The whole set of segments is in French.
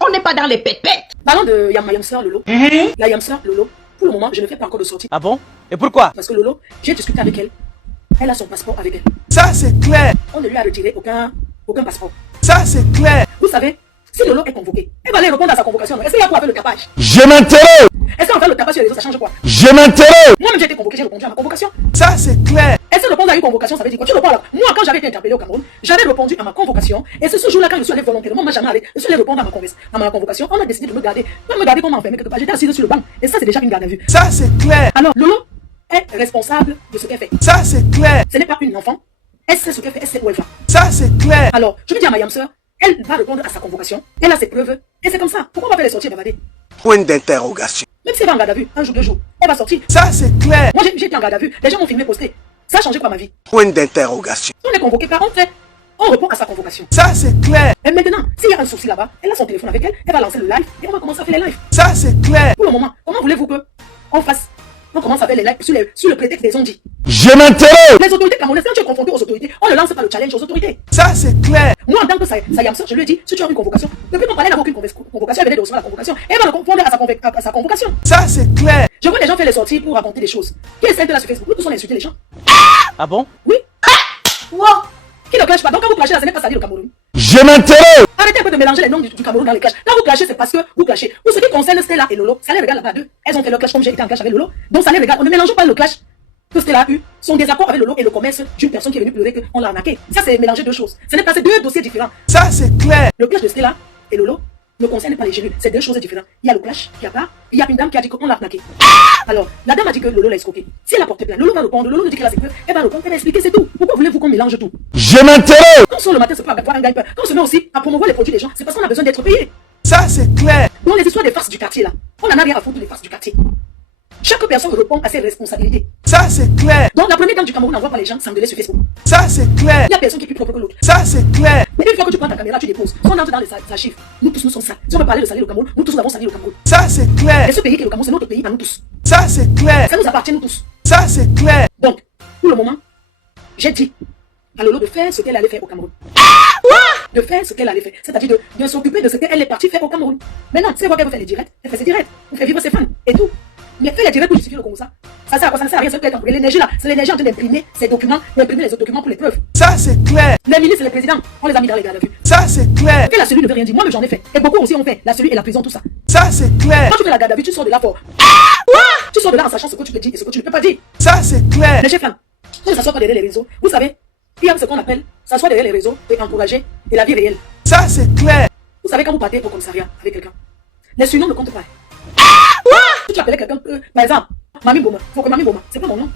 On n'est pas dans les pètes-pètes. Parlons de ma Yamseur Lolo. La Yamseur Lolo, pour le moment, je ne fais pas encore de sortie. Ah bon? Et pourquoi? Parce que Lolo, j'ai discuté avec elle. Elle a son passeport avec elle. Ça, c'est clair. On ne lui a retiré aucun passeport. Ça, c'est clair. Vous savez, si Lolo est convoqué, elle va aller répondre à sa convocation. Est-ce qu'il y a quoi avec le tapage? Je m'interroge. Est-ce qu'on va faire le tapage sur les réseaux, ça change quoi? Je m'interroge. Moi-même, j'ai été convoqué, j'ai répondu à ma convocation. Ça, c'est clair. Est-ce que répondre à une convocation, ça veut dire quoi? Tu réponds là. Moi, quand j'avais été interpellé au Cameroun, j'avais répondu à ma convocation. Et c'est ce jour-là, quand je suis allé volontairement, moi, jamais allé, je suis allé répondre à ma convocation. On a décidé de me garder. Pas me garder comme enfermé quelque part. J'étais assise sur le banc. Et ça, c'est déjà une garde à vue. Ça, c'est clair. Alors, Lolo est responsable de ce qu'elle fait. Ça, c'est clair. Ce n'est pas une enfant. Elle sait ce qu'elle fait, elle sait où elle va. Ça, c'est clair. Alors, je vais dire à ma Yamseur, elle va répondre à sa convocation. Elle a ses preuves. Et c'est comme ça. Pourquoi on va faire les sorties bavader? Point d'interrogation. Même si elle va en garde à vue, un jour, 2 jours, elle va sortir. Ça, c'est clair. Moi, j'ai été en garde à vue. Les gens m'ont filmé, posté. Ça a changé quoi ma vie? Point d'interrogation. On est convoqué par on fait. On répond à sa convocation. Ça, c'est clair. Et maintenant, s'il y a un souci là-bas, elle a son téléphone avec elle, elle va lancer le live et on va commencer à faire les lives. Ça, c'est clair. Pour le moment, comment voulez-vous que on commence à faire les lives sur le prétexte des ondits? Je m'interroge. Les autorités camerounaises, quand tu es confronté aux autorités, on ne lance pas le challenge aux autorités. Ça, c'est clair. Moi, en tant que Sayamseur, je lui ai dit, si tu as une convocation, depuis qu'on parlait d'avoir aucune convocation, elle venait de recevoir la convocation. Elle va le confondre à sa convocation. Ça, c'est clair. Je vois les gens faire les sorties pour raconter des choses. Qui essaie de là sur Facebook? Nous tous on a insulté les gens. Ah bon? Oui. Wow. Qui ne clash pas? Donc quand vous clashez là, ce n'est pas ça dit le Cameroun. Je m'interroge. Arrêtez un peu de mélanger les noms du Cameroun dans les clashs. Quand vous clashez, c'est parce que vous clashez. Pour ce qui concerne Stella et Lolo, ça les regarde là-bas deux. Elles ont fait leur clash comme j'ai été en clash avec Lolo. Donc ça les regarde. On ne mélange pas le clash que Stella a eu, son désaccord avec Lolo et le commerce d'une personne qui est venue pleurer qu'on l'a arnaqué. Ça, c'est mélanger deux choses. Ce n'est pas ces deux dossiers différents. Ça, c'est clair. Le clash de Stella et Lolo ne concerne pas les génus. C'est deux choses différentes. Il y a le clash qui a pas, il y a une dame qui a dit qu'on l'a arnaqué. Alors, la dame a dit que Lolo l'a escroqué. Si elle a porté plainte, Lolo va répondre. Lolo nous dit qu'elle a ses preuves. Elle va répondre, elle va expliquer, c'est tout. Pourquoi voulez-vous qu'on mélange tout? Je m'interroge. Quand on sort le matin, c'est pas avoir un gagne-pain. Quand on se met aussi à promouvoir les produits des gens, c'est parce qu'on a besoin d'être payé. Ça, c'est clair. Dans les histoires des farces du quartier, là, on en a rien à foutre des farces du quartier. Chaque personne répond à ses responsabilités. Ça, c'est clair. Donc, la première dame du Cameroun n'envoie pas les gens s'engueuler sur Facebook. Ça, c'est clair. Il y a personne qui est plus propre que l'autre. Ça, c'est clair. Mais une fois que tu prends ta caméra, tu déposes. Si on entre dans les archives, nous tous nous sommes sales. Si on veut parler de salir le Cameroun, nous tous nous avons sali le Cameroun. Ça, c'est clair. Et ce pays qui est le Cameroun, c'est notre pays à nous tous. Ça, c'est clair. Ça nous appartient nous tous. Ça, c'est clair. Donc, pour le moment, j'ai dit à Lolo de faire ce qu'elle allait faire au Cameroun. De faire ce qu'elle allait faire. C'est-à-dire de s'occuper de ce qu'elle est partie faire au Cameroun. Maintenant, c'est quoi qu'elle veut faire les directs? Elle fait ses directs. Elle fait vivre ses fans et tout. Mais faire les directs pour justifier le Congo, ça sert à quoi? Ça ne sert à rien. C'est peut-être l'énergie là. C'est l'énergie en train d'imprimer ces documents, d'imprimer les autres documents pour les preuves. Ça, c'est clair. Les ministres et les présidents, on les a mis dans les gardes à vue. Ça, c'est clair. Que la cellule ne veut rien dire. Moi, j'en ai fait. Et beaucoup aussi ont fait. La cellule et la prison, tout ça. Ça, c'est clair. Quand tu fais la garde à vue, tu sors de là fort. Tu sors de là en sachant ce que tu peux dire et ce que tu ne peux pas dire. Ça, c'est clair. Mais chef là, on ne s'assoit pas derrière les réseaux. Vous savez, il y a ce qu'on appelle s'asseoir derrière les réseaux et encourager et la vie réelle. Ça, c'est clair. Vous savez, quand vous partez au commissariat avec quelqu'un, les surnoms ne comptent pas. Si tu appelais quelqu'un, par exemple, Mami Boma, faut que Mami Boma, c'est pas mon nom.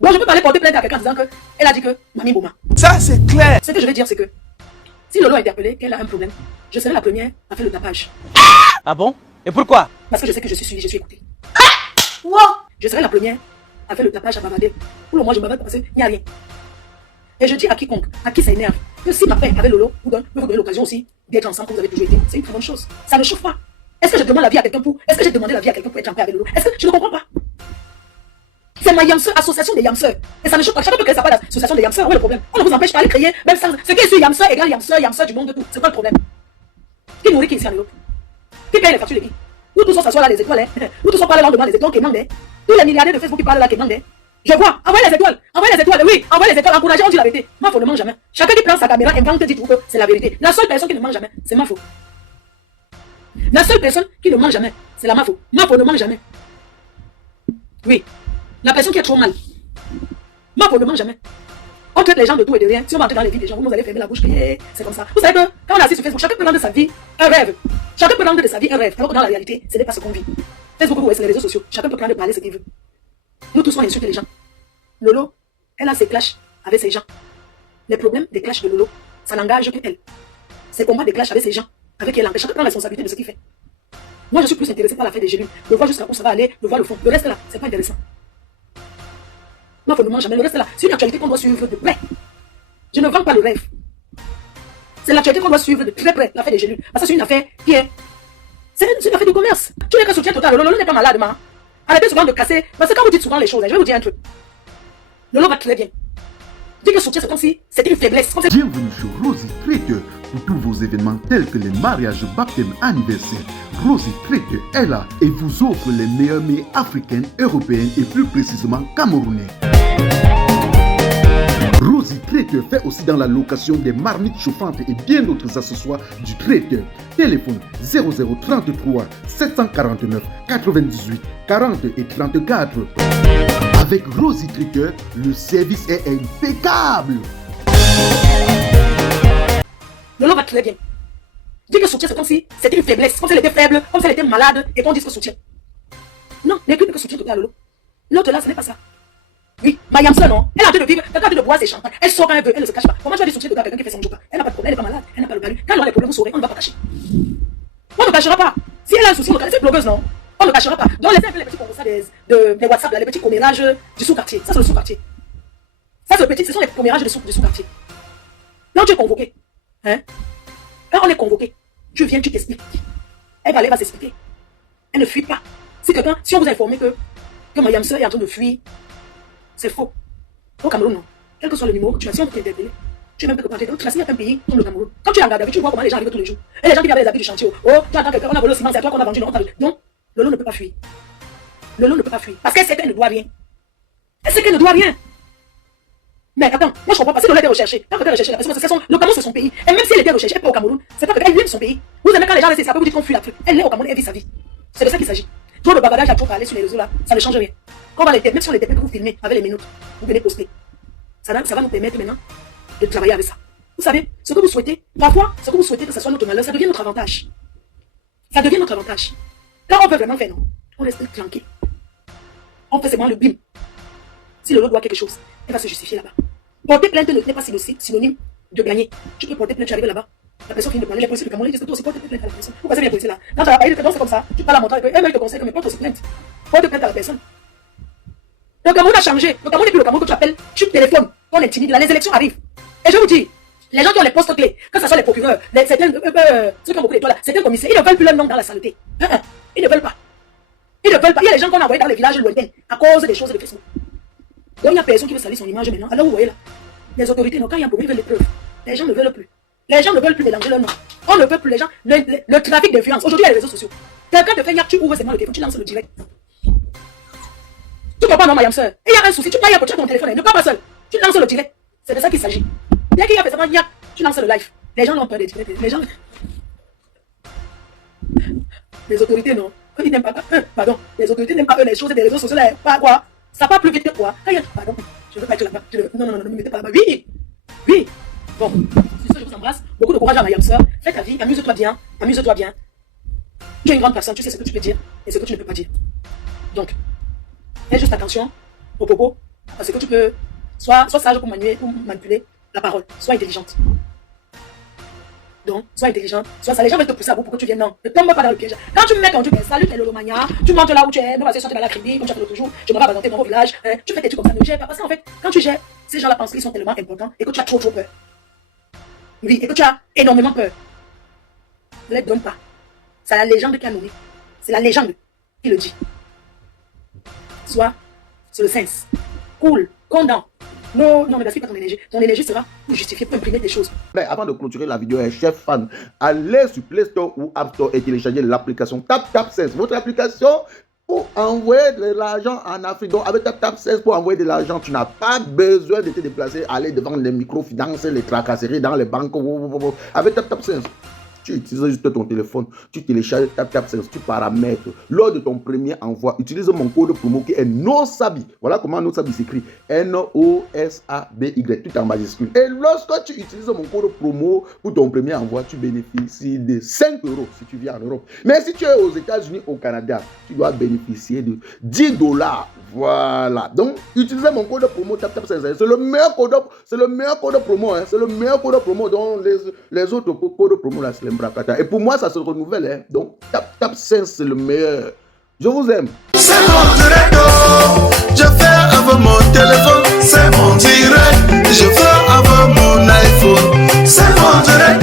Donc je peux pas aller porter plainte à quelqu'un en disant que elle a dit que Mami Boma. Ça, c'est clair. Ce que je veux dire, c'est que si Lolo a interpellé qu'elle a un problème, je serai la première à faire le tapage. Ah bon? Et pourquoi? Parce que je sais que je suis suivie, je suis écoutée. Je serai la première à faire le tapage à bavader. Pour le moment, je bavade parce qu'il n'y a rien. Et je dis à quiconque, à qui ça énerve, que si ma paix avec Lolo vous donne l'occasion aussi d'être ensemble comme vous avez toujours été, c'est une très bonne chose. Ça ne chauffe pas. Est-ce que je demande la vie à quelqu'un pour... Est-ce que j'ai demandé la vie à quelqu'un pour être en paix avec Lolo? Est-ce que je ne comprends pas? C'est ma Yamseur, association des Yamseurs. Et ça ne chauffe pas. Chacun peut créer sa part d'association des Yamseurs. Où est le problème? On ne vous empêche pas de créer, même sans... Ce qui est sur Yamseur égale Yamseur du monde de tout. C'est quoi le problème? Qui nourrit qui ici en Europe? Qui paye les factures de qui? Nous tous on s'assoit là les étoiles, hein? Nous tous on parle là devant les étoiles qui demandent, hein? Tous les milliardaires de Facebook qui parlent là qui demandent, hein? Je vois, envoyez les étoiles, oui, envoyez les étoiles, encouragez, on dit la vérité. Moi, faut ne mange jamais. Chacun qui prend sa caméra invente dit tout que c'est la vérité. La seule personne qui ne mange jamais, c'est Mafo. La seule personne qui ne mange jamais, c'est la Mafo. Mafo ne mange jamais. Oui, la personne qui a trop mal. Mafo ne mange jamais. On traite les gens de tout et de rien. Si on va entrer dans les vies des gens, vous nous allez fermer la bouche, crier, c'est comme ça. Vous savez que quand on est assis sur Facebook, chacun peut rendre de sa vie un rêve. Chacun peut rendre de sa vie un rêve, alors que dans la réalité, ce n'est pas ce qu'on vit. Facebook, vous voyez, c'est les réseaux sociaux. Chacun peut prendre de parler ce qu'il veut. Nous tous, on insulte les gens. Lolo, elle a ses clashs avec ses gens. Les problèmes des clashs de Lolo, ça n'engage que elle. Ses combats des clashs avec ses gens, avec elle, chacun prend la responsabilité de ce qu'il fait. Moi, je suis plus intéressé par l'affaire des gélules, de voir jusqu'à où ça va aller, de voir le fond. Le reste là, c'est pas intéressant. Moi, faut ne manger jamais. Le reste là, c'est une actualité qu'on doit suivre de près. Je ne vends pas le rêve. C'est l'actualité qu'on doit suivre de très près, l'affaire des gélules. Parce que c'est une affaire qui est... C'est une affaire de commerce. Tu n'es qu'un soutien total. Lolo n'est pas malade, man. Arrêtez souvent de casser. Parce que quand vous dites souvent les choses, je vais vous dire un truc. Lolo va très bien. Dire que soutien, c'est comme si c'était une faiblesse. Bienvenue sur Rosy Trader. pour tous vos événements tels que les mariages, baptêmes, anniversaires. Rosy Trader est là et vous offre les meilleurs mets africains, européens et plus précisément camerounais. Rosy Trader fait aussi dans la location des marmites chauffantes et bien d'autres accessoires du traiteur. Téléphone 0033 749 98 40 et 34. Avec Rosy Trader, le service est impeccable. Lolo va très bien. Dire que soutien, c'est comme si c'était une faiblesse, comme si elle était faible, comme si elle était malade et qu'on dise que soutien. Non, n'écoute que soutien total, Lolo. L'autre là, ce n'est pas ça. Oui, Mayam ça non. Elle a en train de vivre, elle a en train de boire ses champagnes. Elle sort quand elle veut, elle ne se cache pas. Comment tu vas dire soutien total à quelqu'un qui fait son job? Elle n'a pas de problème, elle n'est pas malade, elle n'a pas le balu. Quand elle aura des problèmes, vous saurez, on ne va pas cacher. On ne cachera pas. Si elle a un souci, on ne cachera pas. C'est blogueuse, non? On ne cachera pas. Donc laissez un peu les petits conversations des WhatsApp, là, les petits commérages du sous-quartier. Ça, c'est le sous-quartier. Ça, c'est le petit, ce sont les commérages du sous-quartier. Là, tu es convoqué. Hein? Quand on est convoqué, tu viens, tu t'expliques. Elle va s'expliquer. Elle ne fuit pas. Si on vous a informé que Mayam Sœur est en train de fuir, c'est faux. Au Cameroun, non. Quel que soit le numéro que tu as, si on peut t'interpeller, tu es même pas capable de tracer un pays comme le Cameroun. Quand tu es en garde à vue, tu vois comment les gens arrivent tous les jours. Et les gens qui viennent avec les habits du chantier. Oh, tu attends quelqu'un, on a volé le ciment, c'est à toi qu'on a vendu, non. Donc, Lolo ne peut pas fuir. Lolo ne peut pas fuir. Parce qu'elle sait qu'elle ne doit rien. Elle sait qu'elle ne doit rien. Mais attends, moi je comprends pas. Si Lolo était recherchée, quand elle est recherchée, le Cameroun c'est son pays. Et même si elle était recherchée, elle n'est pas au Cameroun. C'est pas qu'elle aime son pays. Vous aimez quand les gens laissent ça, vous dites qu'on fuit l'Afrique. Elle est au Cameroun, elle vit sa vie. C'est de ça qu'il s'agit. Toi, le bavardage à trop parler sur les réseaux là, ça ne change rien. Quand on va même sur les TP que vous filmez avec les minutes, vous venez poster. Ça va nous permettre maintenant de travailler avec ça. Vous savez, ce que vous souhaitez, parfois, ce que vous souhaitez que ce soit notre malheur, ça devient notre avantage. Ça devient notre avantage. Quand on peut vraiment faire, non, on reste tranquille. On fait seulement le bim. Si le lot doit quelque chose, elle va se justifier là-bas. Porter plainte n'est pas synonyme de gagner. Tu peux porter plainte, tu arrives là-bas. La personne finit de parler, j'ai policier du Cameroun, toi aussi porte plainte à la personne. Vous passez bien policier là. Quand tu as parlé de c'est comme ça, tu parles à mon temps, et elle te conseille que mais porte aussi plainte. Porte plainte à la personne. Le Cameroun a changé. Le Cameroun n'est plus le Cameroun que tu appelles, tu téléphones, on intimide, là, les élections arrivent. Et je vous dis, les gens qui ont les postes clés, que ce soit les procureurs, certains, ceux qui ont beaucoup d'étoiles là, certains commissaires, ils ne veulent plus leur nom dans la saleté. Ils ne veulent pas. Ils ne veulent pas. Il y a des gens qu'on a envoyés dans les villages lointains à cause des choses de Facebook. Donc il n'y a personne qui veut salir son image maintenant. Alors vous voyez là, les autorités, non, quand il y a un problème, ils veulent les preuves. Les gens ne veulent plus. Les gens ne veulent plus mélanger leur nom. On ne veut plus les gens. Le trafic d'influence. Aujourd'hui, il y a les réseaux sociaux. Quelqu'un te fait tu ouvres seulement le téléphone, tu lances le direct. Tu comprends, non, Mayam Sœur? Et il y a un souci, tu payes pour ton téléphone, ne pars pas seul. Tu lances le direct. C'est de ça qu'il s'agit. Dès qu'il y a fait tu lances le live. Les gens ont peur des directs. Les gens. Les autorités, non. Ils n'aiment pas. Pardon. Les autorités n'aiment pas les choses des réseaux sociaux. Pas quoi. Ça part plus vite que quoi. Pardon. Je veux pas être là-bas. Non, ne me mettez pas là-bas. Oui. Oui. Bon. Sur ce, je vous embrasse. Beaucoup de courage à Mayam Sœur. Fais ta vie. Amuse-toi bien. Amuse-toi bien. Tu es une grande personne. Tu sais ce que tu peux dire et ce que tu ne peux pas dire. Donc, fais juste attention aux propos. Parce que tu peux. Sois sage pour manipuler la parole. Sois intelligente. Donc, sois intelligente. Sois ça. Les gens veulent te pousser à bout pour que tu viennes. Non, ne tombe pas dans le piège. Quand tu me mets quand tu fais salut, t'es Lolomania, tu montes là où tu es, me vas sortir dans la crédit, comme tu as fait l'autre jour, je m'en vais présenter dans vos villages, tu fais des trucs comme ça, ne gère pas. Parce qu'en fait, quand tu gères, ces gens-là pensent qu'ils sont tellement importants et que tu as trop peur. Oui, et que tu as énormément peur. Ne les donne pas. C'est la légende qui a nommé. C'est la légende qui le dit. Sois sur le sens. Cool, condamne. Non, ne gaspille pas ton énergie. Ton énergie sera pour justifier, pour imprimer des choses. Mais avant de clôturer la vidéo, chef fan, allez sur Play Store ou App Store et téléchargez l'application TapTapSense. Votre application pour envoyer de l'argent en Afrique. Donc avec TapTapSense pour envoyer de l'argent, tu n'as pas besoin de te déplacer, aller devant les microfinances, les tracasseries dans les banques. Avec TapTapSense. Tu utilises juste ton téléphone, tu télécharges TapTapSense, tu paramètres. Lors de ton premier envoi, utilise mon code promo qui est NOSABI. Voilà comment NOSABI s'écrit. NOSABY, tout en majuscule. Et lorsque tu utilises mon code promo pour ton premier envoi, tu bénéficies de 5 € si tu vis en Europe. Mais si tu es aux États-Unis, au Canada, tu dois bénéficier de 10 $. Voilà. Donc, utilisez mon code promo TapTapSense. C'est le meilleur code promo. Hein. C'est le meilleur code promo. Donc, les autres codes promo, là, c'est l'embrakata. Et pour moi, ça se renouvelle. Hein. Donc, TapTapSense, c'est le meilleur. Je vous aime. C'est mon direct. Je fais avec mon téléphone. C'est mon direct. Je fais avec mon iPhone. C'est mon direct.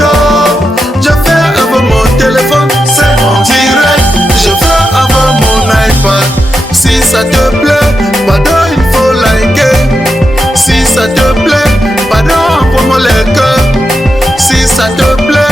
Je fais avec mon téléphone. C'est mon direct. Je fais avec mon iPad. Si ça te plaît, pardon, il faut liker. Si ça te plaît, pardon, envoie-moi les cœurs. Si ça te plaît.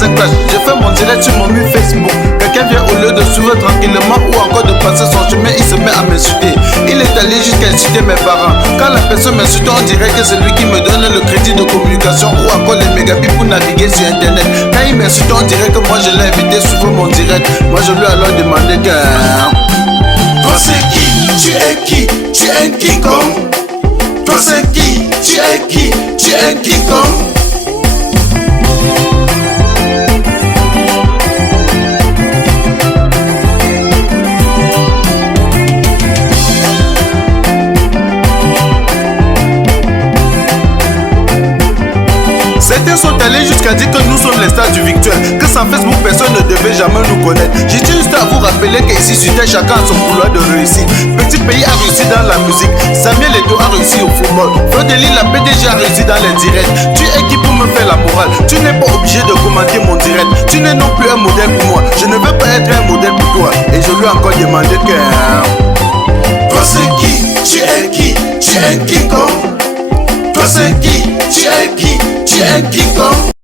pas un clash. Je fais mon direct sur mon mur Facebook. Quelqu'un vient au lieu de sourire tranquillement ou encore de passer son chemin, il se met à m'insulter. Il est allé jusqu'à insulter mes parents. Quand la personne m'insulte, on dirait que c'est lui qui me donne le crédit de communication ou encore les mégabits pour naviguer sur internet. Quand il m'insulte, on dirait que moi je l'ai invité sur mon direct. Moi je lui ai alors demandé que... Toi c'est qui? Tu es qui? Tu es un King Kong. Toi c'est qui? Tu es qui? Tu es un King Kong. Certains sont allés jusqu'à dire que nous sommes les stars du virtuel, que sans Facebook personne ne devait jamais nous connaître. J'ai juste à vous rappeler qu'ici sur Terre chacun a son couloir de réussite. Petit pays a réussi dans la musique, Samuel Eto'o a réussi au football, Flodeli la PDG a réussi dans les directs. Tu es qui pour me faire la morale? Tu n'es pas obligé de commenter mon direct. Tu n'es non plus un modèle pour moi. Je ne veux pas être un modèle pour toi. Et je lui ai encore demandé que... Toi c'est qui? Tu es qui? Tu es un King Kong. Toi c'est qui? Tu es qui? Tu es un King Kong.